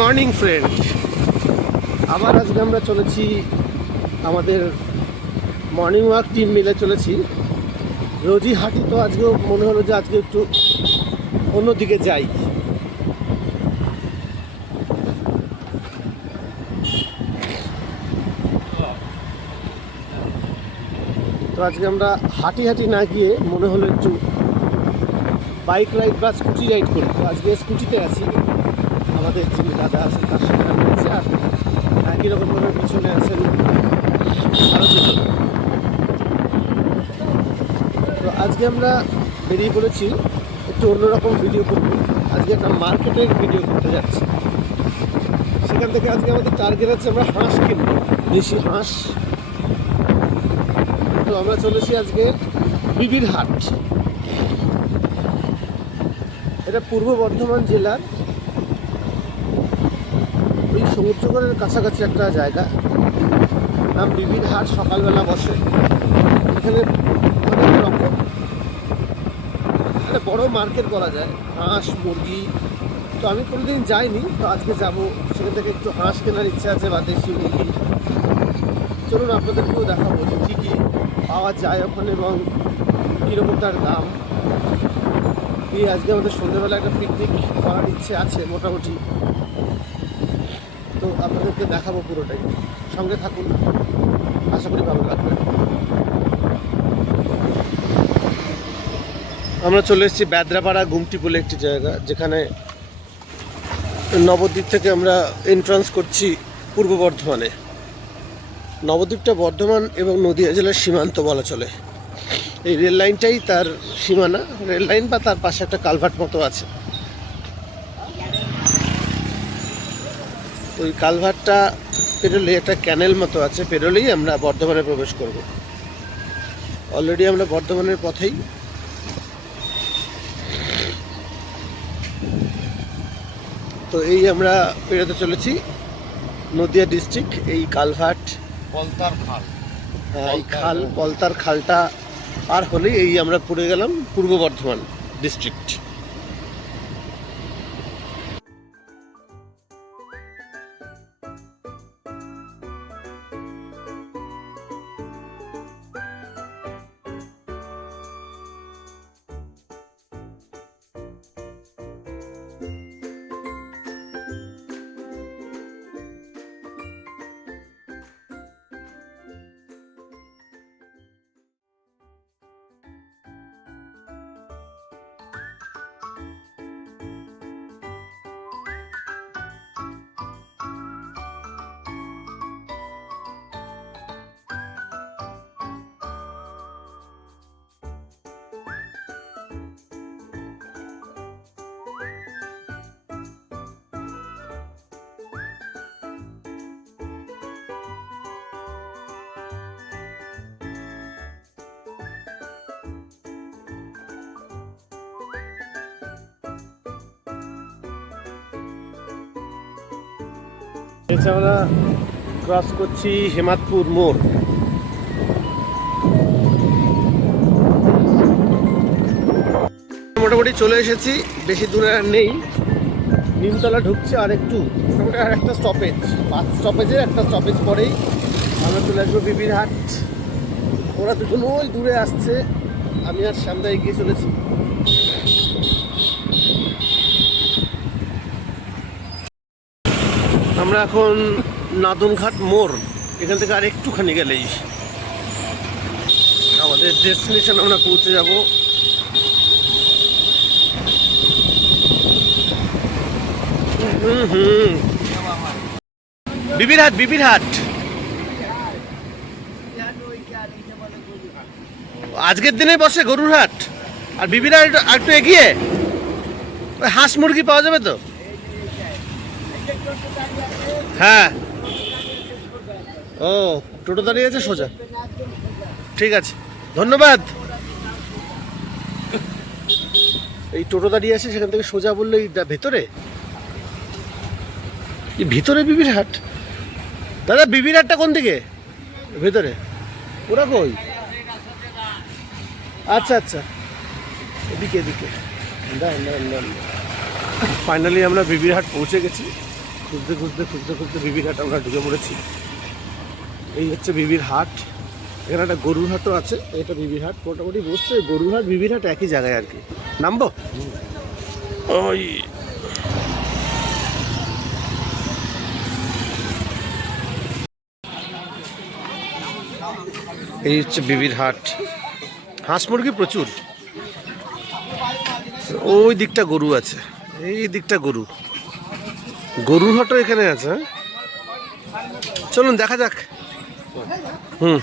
Morning friend আবার আজকে আমরা চলেছি আমাদের মর্নিং ওয়াক টিম মিলে চলেছি। রোজই হাঁটি তো আজকেও মনে হলো যে আজকে একটু অন্যদিকে যাই। তো আজকে আমরা হাঁটি হাঁটি না গিয়ে মনে হলো একটু বাইক রাইড বা স্কুটি রাইড করি। তো আজকে স্কুটিতে আছি। আমাদের যিনি দাদা আছেন, তার আমি আছি আর একই রকমভাবে পিছনে আছেন আরও দুজন তো আজকে আমরা বেরিয়ে পড়েছি, একটু অন্যরকম ভিডিও করব। আজকে একটা মার্কেটের ভিডিও করতে যাচ্ছি। সেখান থেকে আজকে আমাদের টার্গেট আছে আমরা হাঁস কিনবো, দেশি হাঁস। তো আমরা চলেছি আজকে বিবির হাট। এটা পূর্ব বর্ধমান জেলার সমুদ্রগড়ের কাছাকাছি একটা জায়গা। নাম বিবির হাট সকালবেলা বসে। এখানে অনেক রকম। একটা বড় মার্কেট করা যায়, হাঁস, মুরগি। তো আমি কোনোদিন যাইনি, তো আজকে যাব। সেখান থেকে একটু হাঁস কেনার ইচ্ছা আছে, বা দেশি মুরগি। চলুন, আপনাদেরকেও দেখাবো যে কী কী পাওয়া যায় ওখানে এবং কীরকম তার দাম। এই আজকে আমাদের সন্ধ্যেবেলা একটা পিকনিক করার ইচ্ছে আছে, মোটামুটি। আপনাদেরকে দেখাবো পুরোটাই। সঙ্গে থাকুন। আশা করি ভালো লাগবে। আমরা চলে এসেছি ব্যাদ্রাপাড়া গুমটি বলে একটি জায়গা, যেখানে নবদ্বীপ থেকে আমরা এন্ট্রান্স করছি পূর্ব বর্ধমানে। নবদ্বীপটা বর্ধমান এবং নদীয়া জেলার সীমান্ত বলা চলে। এই রেল লাইনটাই তার সীমানা। রেল লাইন বা তার পাশে একটা কালভার্ট মতো আছে। ওই কালভার্টটা পেরোলে একটা ক্যানেল মতো আছে পেরোলেই আমরা বর্ধমানে প্রবেশ করব। অলরেডি আমরা বর্ধমানের পথেই। তো এই আমরা পেরোতে চলেছি নদিয়া ডিস্ট্রিক্ট এই কালভার্ট পলতার খাল। হ্যাঁ, এই খাল পলতার খালটা পার হলেই এই আমরা পড়ে গেলাম পূর্ব বর্ধমান ডিস্ট্রিক্ট এছাড়া আমরা ক্রস করছি হেমাদপুর মোড়। মোটামুটি চলে এসেছি, বেশি দূরে আর নেই। নিমতলা ঢুকছে আর একটু। মোটামুটি আর একটা স্টপেজ বাস স্টপেজের একটা স্টপেজ পরেই আমরা চলে আসব বিবির হাট ওরা দুজন ওই দূরে আসছে। আমি আর সামনে এগিয়ে চলেছি। আমরা এখন নাদনঘাট মোড়, এখান থেকে আর একটুখানি গেলেই আমাদের ডেস্টিনেশন আমরা পৌঁছে যাব। হুম হুম। বিবিরহাট বিবিরহাট। আজকের দিনে বসে গরুর হাট আর বিবিরহাট একটু- আর একটু এগিয়ে? হাঁস মুরগি পাওয়া যাবে তো? হ্যাঁ। ও, টোটো দাঁড়িয়ে আছে, সোজা। ঠিক আছে। ধন্যবাদ। এই টোটো দাঁড়িয়ে আছে, সেখান থেকে সোজা বললে ভেতরে? ভিতরে বিবির হাট? দাদা, বিবির হাটটা কোন দিকে? ভেতরে। ওরা কই? আচ্ছা আচ্ছা। এদিকে এদিকে। ফাইনালি আমরা বিবির হাট পৌঁছে গেছি। খুঁজতে খুঁজতে খুঁজতে খুঁজতে বিবির হাট আমরা ঢুকে পড়েছি। এই হচ্ছে বিবির হাট। এখানে একটা গরুর হাটও আছে এটা বিবির হাট। মোটামুটি বসছে গরুর হাট বিবির হাট একই জায়গায় আর কি। নামবো? ওই। এই হচ্ছে বিবির হাট। হাঁস মুরগি প্রচুর। ওই দিকটা গরু আছে এই দিকটা গরু। গরুর হাটও এখানে আছে হ্যাঁ? চলুন, দেখা যাক। হুম।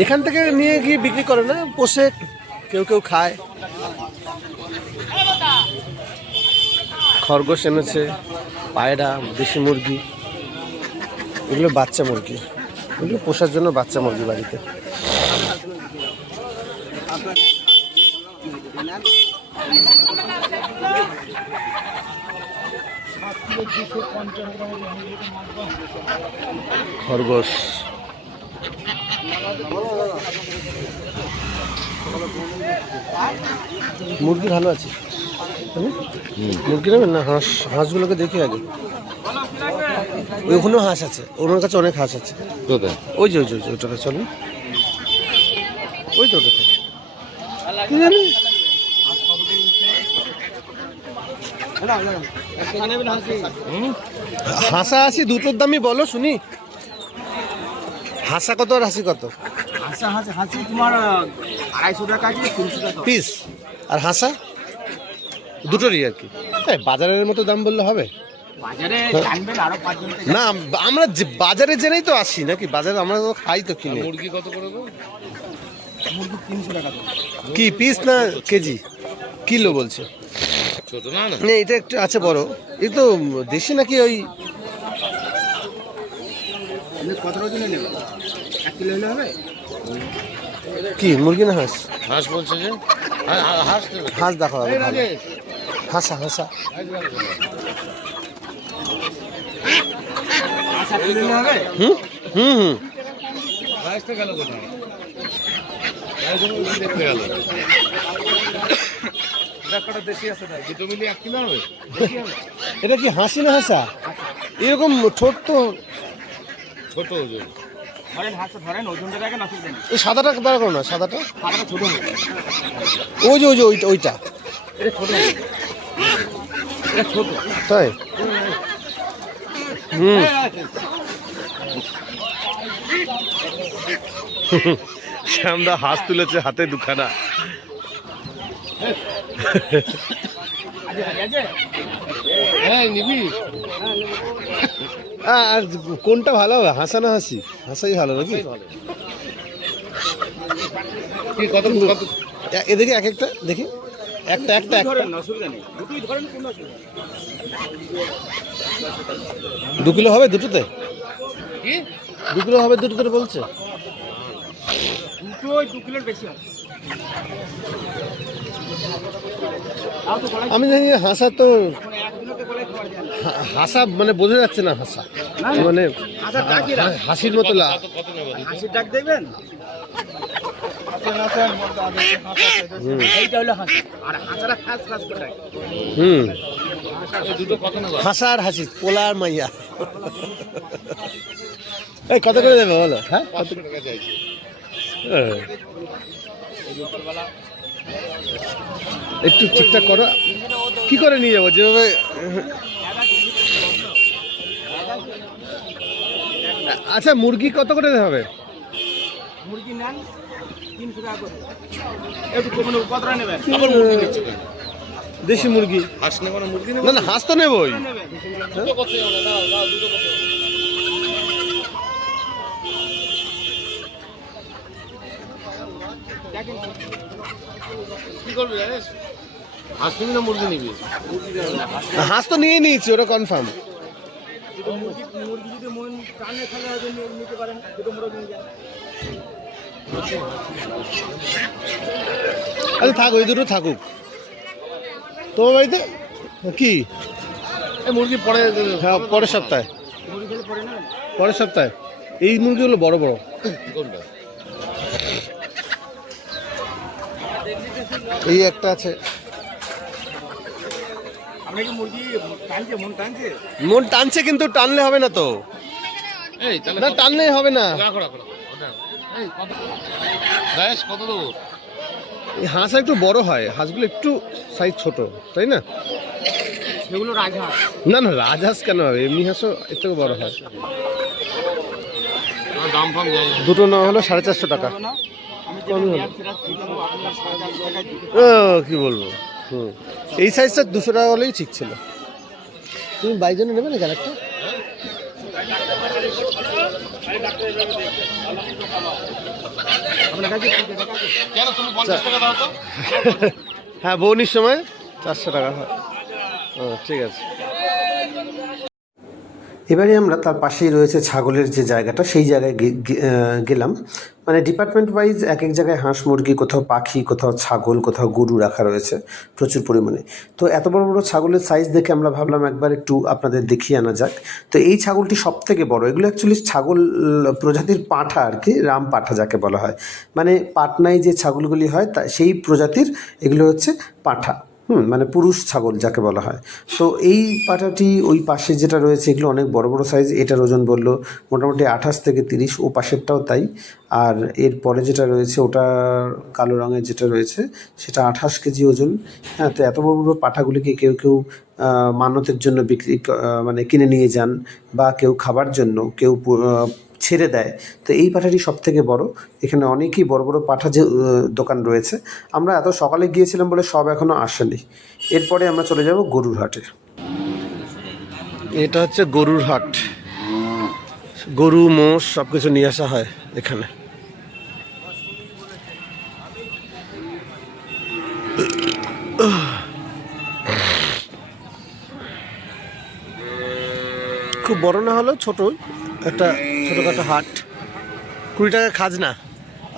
এখান থেকে নিয়ে গিয়ে বিক্রি করে না? পোষে কেউ কেউ খায়। খরগোশ এনেছে, পায়রা, দেশি মুরগি। এগুলো বাচ্চা মুরগি। এগুলো পোষার জন্য বাচ্চা মুরগি বাড়িতে। খরগোশ। মুরগি ভালো আছে? মুরগি নেবেন না? হাঁস হাঁসগুলোকে দেখি আগে। ওই ওখানেও হাঁস আছে। ওনার কাছে অনেক হাঁস আছে। কোথায়? ওই যে ওই যে ওই যে ওটাতে চলুন। ওই তো ওটাতে কি জানি হাসা হাসি দুটোর দামই বলো শুনি। হাসা কত আর হাসি কত? হাসা হাসি হাসি তোমার আড়াইশো টাকা আছে তিনশো টাকা। পিস। আর হাসা? দুটোরই আর কি। বাজারের মতো দাম বললে হবে। বাজারে জানবেন আরও পাঁচজন না আমরা যে- বাজারে জেনেই তো আসি নাকি? বাজারে আমরা তো খাই তো কিনে। মুরগি কত করে কি পিস না কেজি? কিলো বলছে। ছোট না না। না এটা একটু আছে বড়। এই তো দেশি নাকি ওই কত ওজনে নেবেন এক কিলো হলে হবে? কি মুরগি না হাঁস? হাঁস বলছে যে? হ্যাঁ, হাঁস হাঁস দেখো ভালো। হাঁসা হাঁসা। হবে? হুম হুম হুম। গেল কোথায়? হাঁস মুরগি দেখতে গেল দুটো মিলিয়ে এক কিলো হবে? এটা কি হাসি না হাসা? এরকম তো ছোট ওজন। ধরেন হাঁসটা ধরেন ওজনটা দেখেন অসুবিধা নেই। এই সাদাটা দাঁড়া করো না সাদাটা। ছোটো হবে। ওই যে ওই যে ওইটা ওইটা। এটা ছোটো এটা ছোটো। তাই? হুম। শ্যামদা হাঁস তুলেছে হাতে দুখানা। হ্যাঁ নিবি। আর কোনটা ভালো হবে? হাসা না হাসি? হাসাই ভালো নাকি? কি কত কত এ- এদিকে এক একটা দেখি। একটা একটা দু কিলো হবে দুটোতে? দু কিলো হবে দুটোতে বলছে। দুটোই দু কিলোর বেশি হবে। আমি জানি হাসা তো হাসা মানে বোঝা যাচ্ছে না হাসা। মানে হাসির মতো হাসির ডাক দেবেন এইটা হাসি আর হাসারা হাসা আর হাসি পোলা আর মাইয়া। এই কত করে দেবে বলো? হ্যাঁ। একটু ঠিকঠাক করো। কি করে নিয়ে যাব? যেভাবে আচ্ছা মুরগি কত করে হবে? মুরগি নেন তিনশো টাকা করে। একটু কমে কতটা নেবেন। আবার মুরগি দেশি মুরগি? হাঁস নেব না মুরগি না না হাঁস তো নেবই। দুটো না দুটো করবি জানিস? হাঁস নিবি না মুরগি নিবি? হাঁস তো নিয়ে নিয়েছি ওটা কনফার্ম দুটো মুরগি মুরগি যদি মন কানে খালে হয়তো নিতে পারেন দুটো মুরগি নিয়ে যান আচ্ছা থাক ওই দুটো থাকুক। তোমার বাড়িতে? কি? মুরগি পরে হ্যাঁ পরের সপ্তাহে। পরের সপ্তাহে। এই মুরগিগুলো বড় বড়। কোনটা? এই একটা আছে। আপনার কি মুরগি টানছে মন টানছে? কিন্তু টানলে হবে না তো। এই না টানলেই হবে না। এই হাঁস একটু বড় হয় হাঁসগুলো একটু সাইজ ছোট তাই না? না না রাজহাঁস কেন হবে? এমনি হাঁসও এর থেকে বড় হয়। দুটো না হলো সাড়ে চারশো টাকা। কমই হলো। ও কি বলব? হুম। এই সাইজটা দুশো টাকা হলেই ঠিক ছিল। তুমি বাইজনে নেবে না কি তো? হ্যাঁ বৌনির সময় চারশো টাকা হয়। ও ঠিক আছে। এবারে আমরা তার পাশেই রয়েছে ছাগলের যে জায়গাটা, সেই জায়গায় গেলাম। মানে ডিপার্টমেন্ট ওয়াইজ এক এক জায়গায় হাঁস, মুরগি, কোথাও পাখি, কোথাও ছাগল, কোথাও গরু রাখা রয়েছে প্রচুর পরিমাণে। তো এত বড় বড় ছাগলের সাইজ দেখে আমরা ভাবলাম একবার একটু আপনাদের দেখিয়ে আনা যাক। তো এই ছাগলটি সব থেকে বড়, এগুলো অ্যাকচুয়ালি ছাগল প্রজাতির পাঁঠা আর কি, রাম পাঁঠা যাকে বলা হয়। মানে পাটনায় যে ছাগলগুলি হয়, তা, সেই প্রজাতির এগুলো হচ্ছে পাঁঠা। হুম মানে পুরুষ ছাগল যাকে বলা হয়। তো এই পাটাটি ওই পাশে যেটা রয়েছে, এগুলো অনেক বড় বড় সাইজ এটার ওজন বলল মোটামুটি আঠাশ থেকে তিরিশ, ও পাশেরটাও তাই। আর এর পরে যেটা রয়েছে, ওটা কালো রঙের যেটা রয়েছে, সেটা আঠাশ কেজি ওজন। হ্যাঁ তো এত বড় বড় পাঠাগুলিকে কেউ কেউ মানতের জন্য বিক্রি মানে কিনে নিয়ে যান বা কেউ খাবার জন্য, কেউ ছেড়ে দেয়। তো এই পাঠাটি সব থেকে বড়। এখানে অনেকই বড় বড় পাঠা যে দোকান রয়েছে। আমরা এত সকালে গিয়েছিলাম বলে সব এখনও আসেনি। এরপরে আমরা চলে যাব গরুর হাটে। এটা হচ্ছে গরুর হাট। গরু, মোষ সব কিছু নিয়ে আসা হয় এখানে। খুব বড় না হলেও ছোট। একটা ছোটোখাটো হাট। কুড়ি টাকা খাজনা।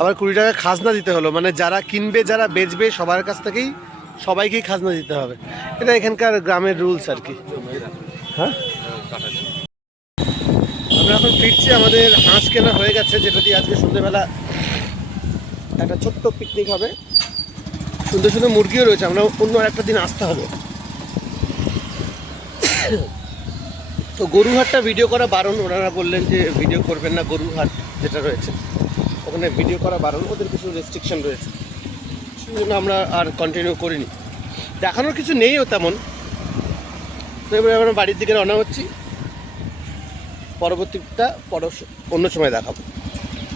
আবার কুড়ি টাকা খাজনা দিতে হলো। মানে যারা কিনবে, যারা বেচবে, সবার কাছ থেকেই সবাইকেই খাজনা দিতে হবে। এটা এখানকার গ্রামের রুলস আর কি। হ্যাঁ? আমরা এখন ফিরছি। আমাদের হাঁস কেনা হয়ে গেছে। যেটা দিয়ে আজকে সন্ধ্যেবেলা একটা ছোট্ট পিকনিক হবে। সুন্দর সুন্দর মুরগিও রয়েছে। আমরা অন্য একটা দিন আসতে হবে। তো গরু হাটটা ভিডিও করা বারণ, ওনারা বললেন যে ভিডিও করবেন না গরু হাট যেটা রয়েছে। ওখানে ভিডিও করা বারণ, ওদের কিছু রেস্ট্রিকশন রয়েছে। সেই জন্য আমরা আর কন্টিনিউ করিনি। দেখানোর কিছু নেইও তেমন। তো এবারে আমরা বাড়ির দিকে রওনা হচ্ছি। পরবর্তীটা পর অন্য সময় দেখাবো।